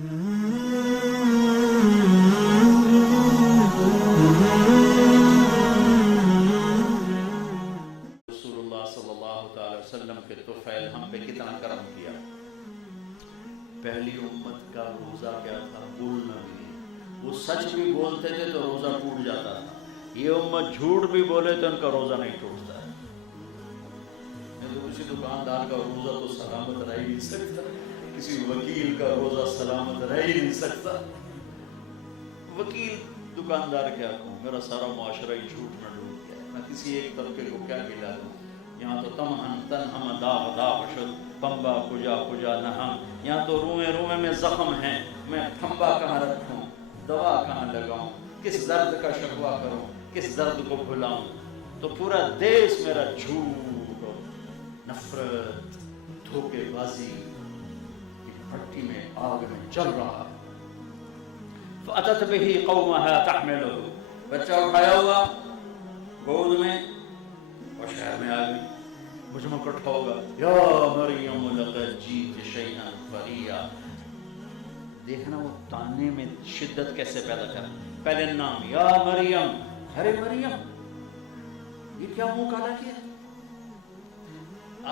رسول اللہ صلی اللہ تعالی وسلم کے طفیل ہم پہ کتنا کرم کیا. پہلی امت کا روزہ کیا تھا؟ بولنا بھی نہیں. وہ سچ بھی بولتے تھے تو روزہ ٹوٹ جاتا تھا. یہ امت جھوٹ بھی بولے تو ان کا روزہ نہیں ٹوٹتا ہے. تو کسی دکاندار کا روزہ تو سلامت رہ ہی نہیں سکتا, کسی وکیل کا روزہ سلامت رہ ہی نہیں سکتا. وکیل دکاندار کیا کہوں, میرا سارا معاشرہ ہی جھوٹ میں ڈوب گیا ہے, میں کسی ایک طبقے کو کیا کھلا دوں. یہاں تو تمہن تنہم داغ داغ شد پمبا کجا کجا نہم. یہاں تو روئیں روئیں میں زخم ہیں, میں پھمبا کہاں رکھوں, دوا کہاں لگاؤں, کس درد کا شکوہ کروں, کس درد کو بھلاؤں. تو پورا دیش میرا جھوٹ اور نفرت دھوکے بازی کی بھٹی میں آگ میں جل رہا. فَأَتَتْ بِهِ قَوْمَهَا تَحْمِلُهُ, بچہ اٹھایا ہوا گود میں اور شہر میں آ گئی. مجھ میں اکٹھا ہوگا, یا مریم لقد جیت شیئا فریا. دیکھنا وہ تانے میں شدت کیسے پیدا کر. پہلے نام یا مریم, ارے مریم یہ کیا منہ کالا کیا.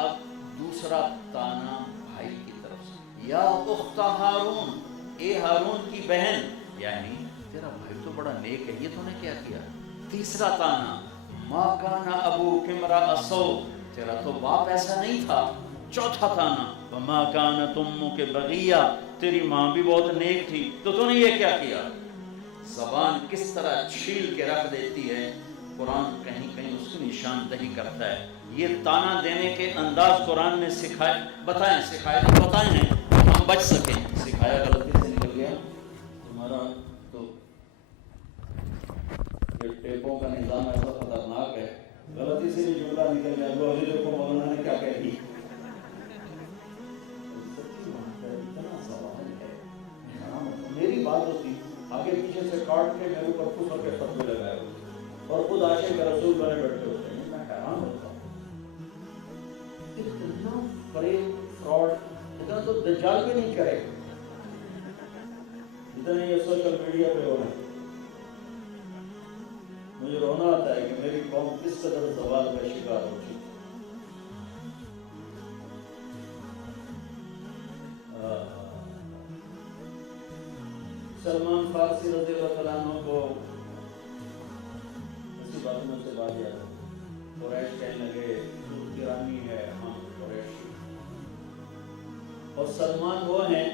اب دوسرا تانا بھائی کی طرف سے, یا اخت ہارون, اے ہارون کی بہن, یعنی تیرا بھائی تو بڑا نیک ہے, یہ تو نے کیا کیا. تیسرا تانا ما کان ابوک امرأ سوء, تیرا تو باپ ایسا نہیں تھا. چوتھا تانا وما کانت امک بغیہ, تیری ماں بھی بہت نیک تھی, تو نے یہ کیا کیا. زبان کس طرح چھیل کے رکھ دیتی ہے, قرآن کہیں کہیں اس کی نشاندہی کرتا ہے. یہ تانا دینے کے انداز قرآن نے سکھائے بتائے ہیں, ہم بچ سکیں. سکھایا غلطی سے نکل گیا تمہارا تو یہ ٹیپوں کا نظام ایسا خطرناک ہے, غلطی سے بھی جملہ نکل گیا. جو ابھی دیکھو مولانا نے کیا کہہ دی. اتنا سوال ہے, میری بات ہوتی آگے پیچھے سے کاٹ کے میرے اوپر کفر کے فتوے لگائے ہوتے اور خود عاشق رسول بنے بیٹھے ہوتے ہیں. میں حیران ہوتا ہوں, اتنا فریب فراڈ اتنا تو دجال بھی نہیں کرے جتنے یہ سوشل میڈیا پہ ہو رہے ہیں. مجھے رونا آتا ہے کہ میری قوم کس قدر زوال کا شکار ہو چکی. سلمان فارسی رضی اللہ عنہ کو اسی بات میں سے بات یاد ہے. قریش کہنے لگے تو ایرانی ہے, ہم قریشی. اور سلمان وہ ہیں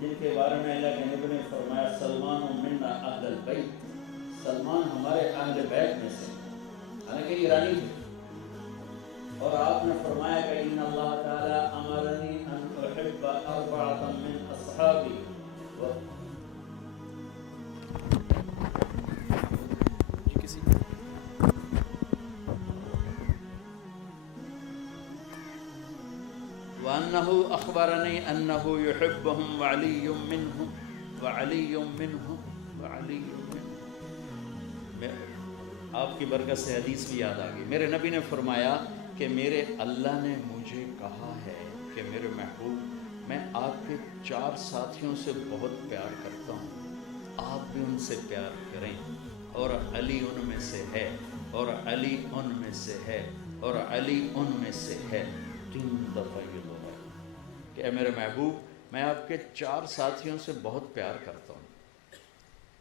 جن کے بارے میں اللہ کے نبی نے فرمایا سلمان منا اہل البیت, سلمان ہمارے اہل بیت میں سے, حالانکہ ایرانی تھے. اور آپ نے فرمایا کہ ان اللہ تعالی امرنی ان احب اربعۃ من اصحابی وأنه أخبرني أنه يحبهم وعلي منهم وعلي منهم وعلي منهم. آپ کی برکت سے حدیث بھی یاد آ گئی. میرے نبی نے فرمایا کہ میرے اللہ نے مجھے کہا ہے کہ میرے محبوب میں آپ کے 4 ساتھیوں سے بہت پیار کرتا ہوں, آپ بھی ان سے پیار کریں. اور علی ان میں سے ہے, اور علی ان میں سے ہے, اور علی ان میں سے ہے. 3 دفعہ یہ دو ہے کہ اے میرے محبوب میں آپ کے 4 ساتھیوں سے بہت پیار کرتا ہوں,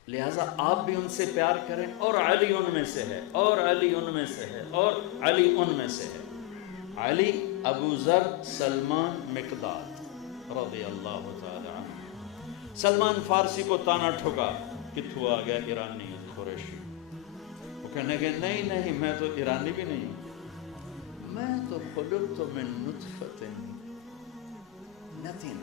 لہٰذا آپ بھی ان سے پیار کریں. اور علی ان میں سے ہے, اور علی ان میں سے ہے, اور علی ان میں سے ہے. علی, ابو ذر, سلمان, مقداد رضی اللہ تعالی عنہ. سلمان فارسی کو تانا ٹھوکا کہ تو آ گیا ایرانی قریشی. وہ کہنے کہ نہیں میں تو ایرانی بھی نہیں ہوں, میں تو خلقت من نطفۃ نتن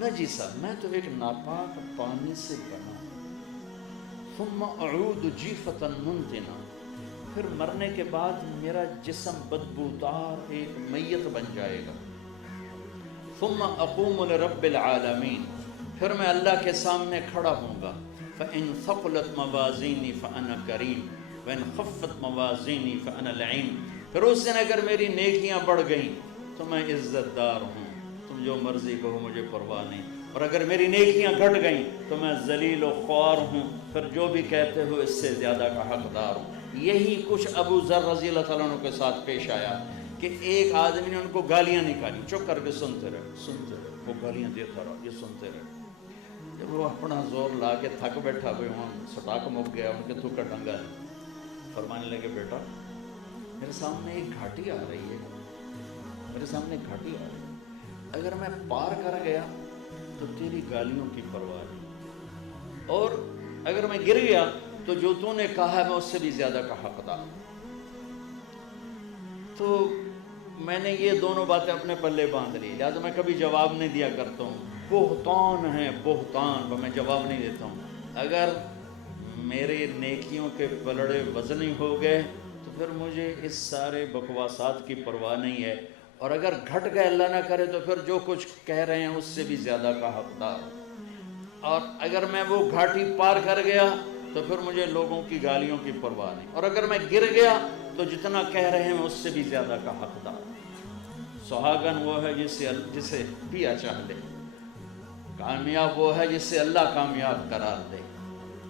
نجسہ, میں تو ایک ناپاک پانی سے بنا ہوں. ثم اعود جیفۃ منتنا, پھر مرنے کے بعد میرا جسم بدبودار ایک میت بن جائے گا. ثم اقوم لرب العالمین, پھر میں اللہ کے سامنے کھڑا ہوں گا. فإن ثقلت موازینی فأنا کریم وإن خفت موازینی فأنا لعین. پھر اس دن اگر میری نیکیاں بڑھ گئیں تو میں عزت دار ہوں, تو تم جو مرضی کہو مجھے پرواہ نہیں، اور اگر میری نیکیاں گھٹ گئیں تو میں ذلیل و خوار ہوں، پھر جو بھی کہتے ہو اس سے زیادہ کا حقدار ہوں۔ یہی کچھ ابو ذر رضی اللہ تعالیٰ عنہ کے ساتھ پیش آیا کہ ایک آدمی نے ان کو گالیاں نکالی، چپ کر کے سنتے رہے، وہ گالیاں دیتا رہا، یہ سنتے رہے۔ جب وہ اپنا زور لا کے تھک بیٹھا، وہاں سٹاک مک گیا، ان کے تھک کا ڈنگا نہیں، فرمانے لگے بیٹا میرے سامنے ایک گھاٹی آ رہی ہے، میرے سامنے ایک گھاٹی آ رہی ہے، اگر میں پار کر گیا تو تیری گالیوں کی پرواہ نہیں، اور اگر میں گر گیا تو جو تو نے کہا ہے میں اس سے بھی زیادہ کا حقدار ہوں۔ تو میں نے یہ دونوں باتیں اپنے پلے باندھ لی، لہٰذا میں کبھی جواب نہیں دیا کرتا ہوں۔ بہتان ہے بہتان، میں جواب نہیں دیتا ہوں۔ اگر میرے نیکیوں کے پلڑے وزنی ہو گئے تو پھر مجھے اس سارے بکواسات کی پرواہ نہیں ہے، اور اگر گھٹ گئے اللہ نہ کرے تو پھر جو کچھ کہہ رہے ہیں اس سے بھی زیادہ کا حقدار ہوں، اور اگر میں وہ گھاٹی پار کر گیا تو پھر مجھے لوگوں کی گالیوں کی پرواہ نہیں، اور اگر میں گر گیا تو جتنا کہہ رہے ہیں اس سے بھی زیادہ کا حقدار ہوں۔ سہاگن وہ ہے جسے پیا چاہ لے، کامیاب وہ ہے جسے اللہ کامیاب قرار دے،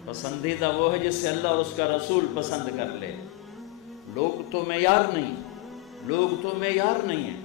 پسندیدہ وہ ہے جسے اللہ اور اس کا رسول پسند کر لے۔ لوگ تو معیار نہیں، لوگ تو معیار نہیں ہیں،